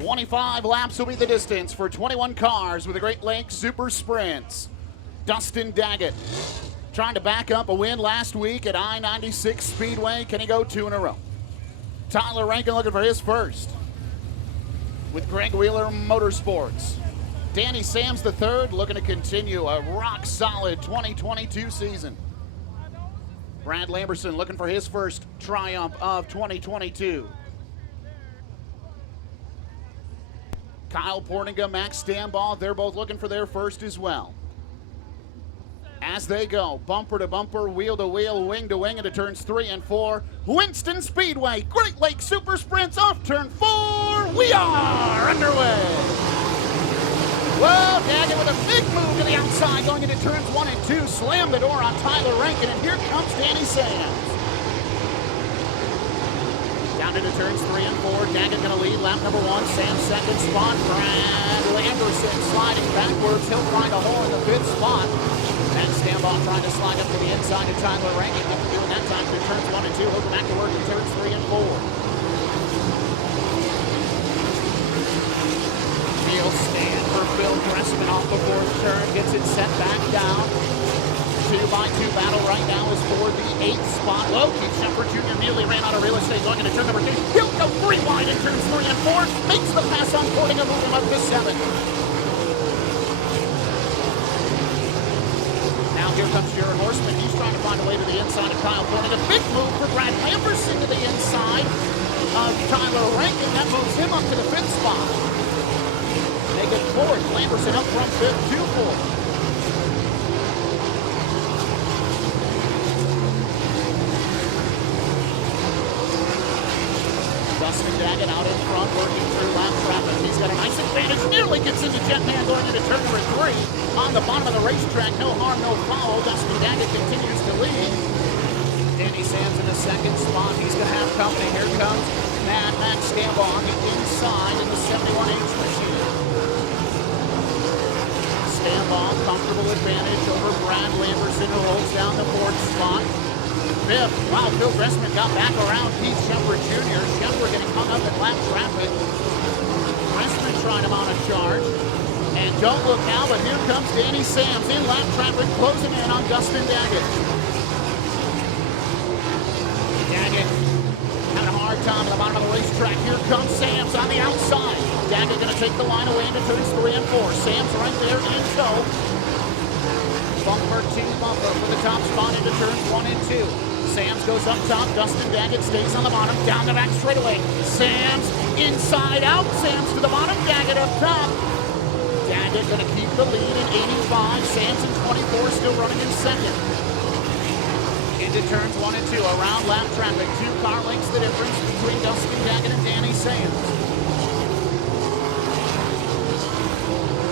25 laps will be the distance for 21 cars with the Great Lakes Super Sprints. Dustin Daggett trying to back up a win last week at I-96 Speedway. Can he go 2 in a row? Tyler Rankin looking for his first with Greg Wheeler Motorsports. Danny Sams III looking to continue a rock-solid 2022 season. Brad Lamberson looking for his first triumph of 2022. Kyle Portinga, Max Stambaugh, they're both looking for their first as well. As they go, bumper to bumper, wheel to wheel, wing to wing into turns 3 and 4. Winston Speedway, Great Lakes Super Sprints off turn 4. We are underway. Well, Daggett with a big move to the outside going into turns 1 and 2. Slammed the door on Tyler Rankin, and here comes Danny Sams. Down into turns 3 and 4. Daggett going to lead lap number 1. Sam second spot. Brad Lamberson sliding backwards. He'll find a hole in the 5th spot. And Stambaugh trying to slide up to the inside of Tyler Rankin. Nothing doing that time through turns 1 and 2. He'll go back to work in turns 3 and 4. He'll stand for Phil Gressman off the 4th turn. Gets it set back down. 2x2 battle right now is for the 8th spot. Whoa, Keith Shepard Jr. nearly ran out of real estate going into turn number 2. He'll go 3 wide in turns 3 and 4. Makes the pass on Portinga, moving up to 7. Now here comes Jared Horseman. He's trying to find a way to the inside of Kyle Portinga. Big move for Brad Lamberson to the inside of Tyler Rankin. That moves him up to the 5th spot. Make it 4th. Lamberson up from 5th to 4th. Dustin Daggett out in front, working through lap traffic. He's got a nice advantage. Nearly gets into Jetman going into turn number 3. On the bottom of the racetrack, no harm, no foul. Dustin Daggett continues to lead. Danny Sams in the 2nd spot. He's going to have company. Here comes Max Stambaugh on the inside in the 71H machine. Stambaugh, comfortable advantage over Brad Lamberson, who rolls down the 4th spot. 5th. Wow, Phil Gressman got back around Keith Shepard Jr. Shepard getting hung up in lap traffic. Gressman trying to mount a charge. And don't look now, but here comes Danny Sams in lap traffic, closing in on Dustin Daggett. Daggett having a hard time at the bottom of the racetrack. Here comes Sams on the outside. Daggett going to take the line away into turns 3 and 4. Sams right there in tow. Bumper to bumper for the top spot into turns 1 and 2. Sams goes up top. Dustin Daggett stays on the bottom. Down the back straightaway. Sams inside out. Sams to the bottom. Daggett up top. Daggett going to keep the lead in 85. Sams in 24 still running in 2nd. Into turns 1 and 2. Around lap traffic. 2 car lengths the difference between Dustin Daggett and Danny Sams.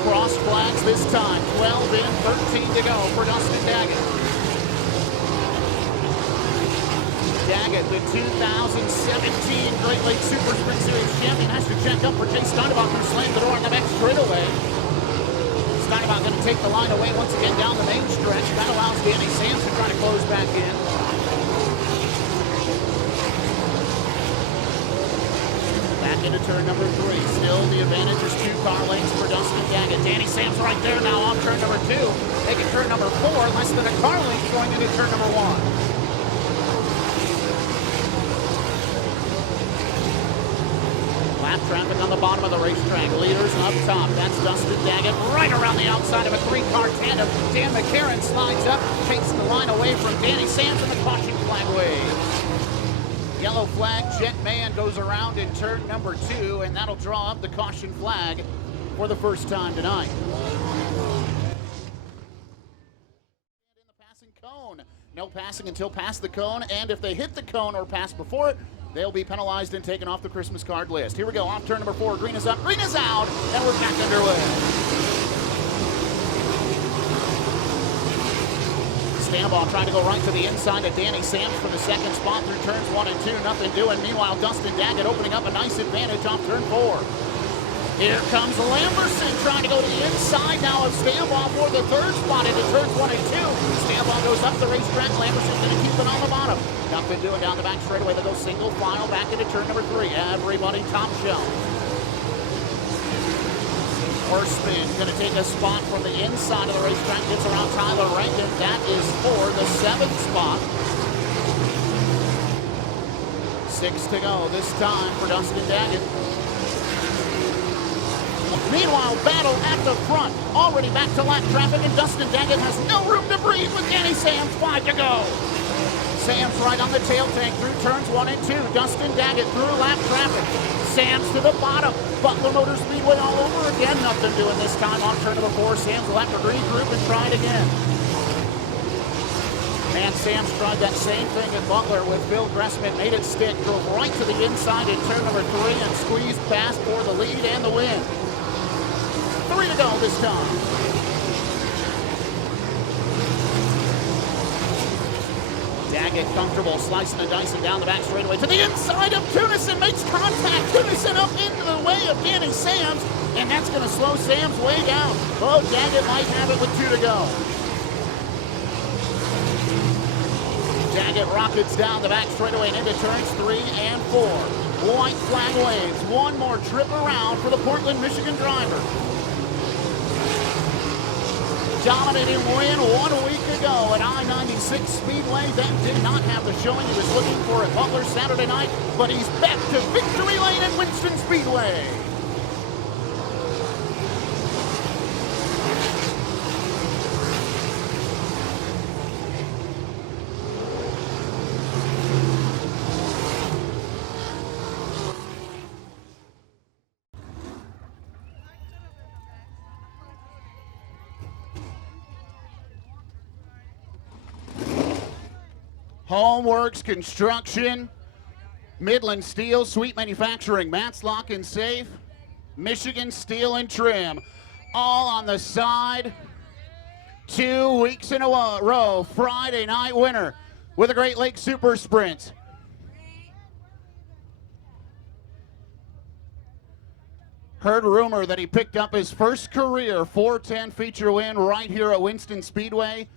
Cross flags this time. 12 in, 13 to go for Dustin Daggett. Daggett, the 2017 Great Lakes Super Sprint Series champion, has to check up for Chase Steinbach, who slammed the door on the back straightaway. Steinbach going to take the line away once again down the main stretch. That allows Danny Sams to try to close back in. Back into turn number 3. Still the advantage is 2 car lengths for Dustin Daggett. Danny Sams right there now on turn number 2. Making turn number 4, less than a car length going into turn number 1. Lap traffic on the bottom of the racetrack. Leaders up top. That's Dustin Daggett right around the outside of a 3-car tandem. Dan McCarron slides up, takes the line away from Danny Sams, and the caution flag wave. Yellow flag, Jet Man goes around in turn number 2, and that'll draw up the caution flag for the first time tonight. In the passing cone. No passing until past the cone, and if they hit the cone or pass before it, they'll be penalized and taken off the Christmas card list. Here we go, off turn number 4, green is up, green is out, and we're back underway. Stambaugh trying to go right to the inside of Danny Sams for the 2nd spot through turns 1 and 2, nothing doing. Meanwhile, Dustin Daggett opening up a nice advantage off turn 4. Here comes Lamberson trying to go to the inside now of Stambaugh for the 3rd spot into turns 1 and 2. Stambaugh goes up the racetrack. Lamberson's going to keep it on the bottom. Nothing doing down the back straightaway. They go single file back into turn number 3. Everybody top shelf. First spin, going to take a spot from the inside of the racetrack, gets around Tyler Rankin. That is for the 7th spot. 6 to go this time for Dustin Daggett. Meanwhile, battle at the front. Already back to lap traffic, and Dustin Daggett has no room to breathe with Danny Sams. 5 to go. Sams right on the tail tank through turns 1 and 2. Dustin Daggett through lap traffic. Sams to the bottom. Butler Motor Speedway all over again. Nothing doing this time on turn number 4. Sams will have to regroup and try it again. Man, Sams tried that same thing at Butler with Bill Gressman. Made it stick. Drove right to the inside in turn number 3 and squeezed past for the lead and the win. 3 to go this time. Daggett comfortable, slicing and dicing down the back straightaway to the inside of Tunison, makes contact. Tunison up into the way of Danny Sams, and that's going to slow Sams way down. Oh, Daggett might have it with 2 to go. Daggett rockets down the back straightaway and into turns 3 and 4. White flag waves. One more trip around for the Portland, Michigan driver. Dominating win 1 week ago at I-96 Speedway. Then did not have the showing he was looking for at Butler Saturday night, but he's back to victory lane at Winston Speedway. Homeworks Construction, Midland Steel, Sweet Manufacturing, Matt's Lock and Safe, Michigan Steel and Trim, all on the side. 2 weeks in a row, Friday night winner with a Great Lakes Super Sprint. Heard rumor that he picked up his first career 410 feature win right here at Winston Speedway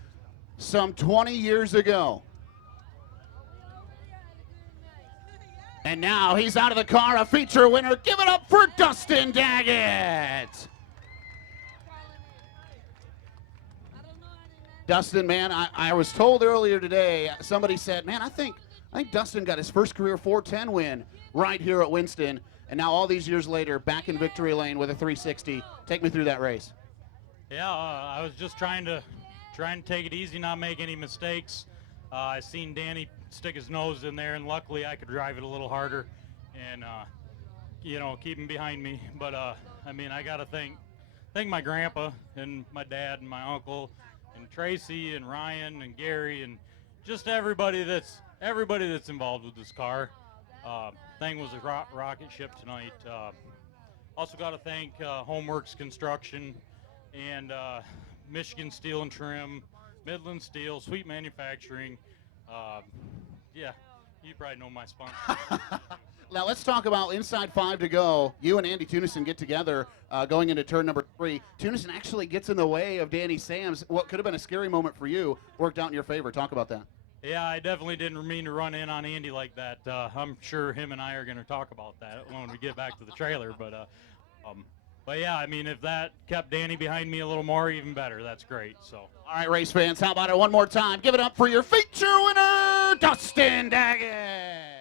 some 20 years ago. And now he's out of the car, a feature winner. Give it up for Dustin Daggett. Dustin, man, I was told earlier today, somebody said, man, I think Dustin got his first career 410 win right here at Winston. And now all these years later, back in victory lane with a 360. Take me through that race. Yeah, I was just trying to take it easy, not make any mistakes. I seen Danny stick his nose in there, and luckily I could drive it a little harder and keep him behind me. But I mean, I gotta thank my grandpa and my dad and my uncle and Tracy and Ryan and Gary and just everybody that's involved with this car. Thing was a rocket ship tonight. Also got to thank Homeworks Construction and Michigan Steel and Trim, Midland Steel, Sweet Manufacturing. Yeah, you probably know my sponsor. Now let's talk about inside 5 to go. You and Andy Tunison get together going into turn number 3. Tunison actually gets in the way of Danny Sams. What could have been a scary moment for you worked out in your favor. Talk about that. Yeah, I definitely didn't mean to run in on Andy like that. I'm sure him and I are going to talk about that when we get back to the trailer. But yeah, I mean, if that kept Danny behind me a little more, even better. That's great. So. All right, race fans, how about it one more time? Give it up for your feature winner, Dustin Daggett.